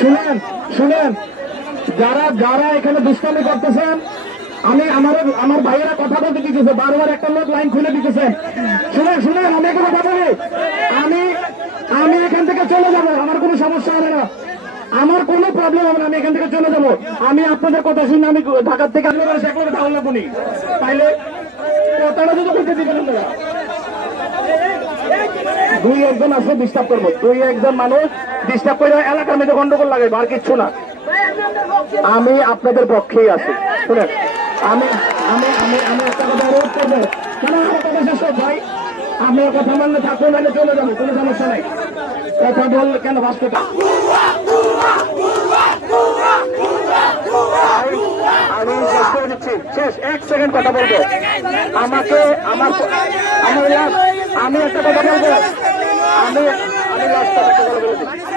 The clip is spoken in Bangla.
শুনেন শুনেন, যারা যারা এখানে দুষ্টামি করতেছেন, আমার ভাইয়েরা কথা বলতে দিতেছে, বারবার একটা লোক লাইন খুলে দিতেছে। শুনেন শুনেন, আমি একটা কথা বলি, আমি এখান থেকে চলে যাব, আমার কোনো সমস্যা হবে না, আমার কোনো প্রবলেম হবে না, আমি এখান থেকে চলে যাব। আমি আপনাদের কথা শুনে আমি ঢাকার থেকে একবার ধারণ লাগবো নি, তাইলে কথাটা যদি করতে দিবেন না, দুই একজন আসলে ডিস্টার্ব করবো, দুই একজন মানুষ ডিস্টার্ব করে এলাকার মধ্যে গন্ডগোল লাগাইবো, আর কিচ্ছু না। আমি আপনাদের পক্ষেই আছি। শুনেন, আমি আমি আমি আমি একটা কথা অনুরোধ করবো, কেন আমার কথা শেষ হোক ভাই, আপনার কথা মানলে থাকুন, নাহলে চলে যাবো, কোনো সমস্যা নাই। কথা বললে কেন বাস্তবতা, আমি শেষ 1 সেকেন্ড কথা বলবো, আমাকে আমি একটা কথা বলবো, আমি লাস্ট কথা বলে দিচ্ছি।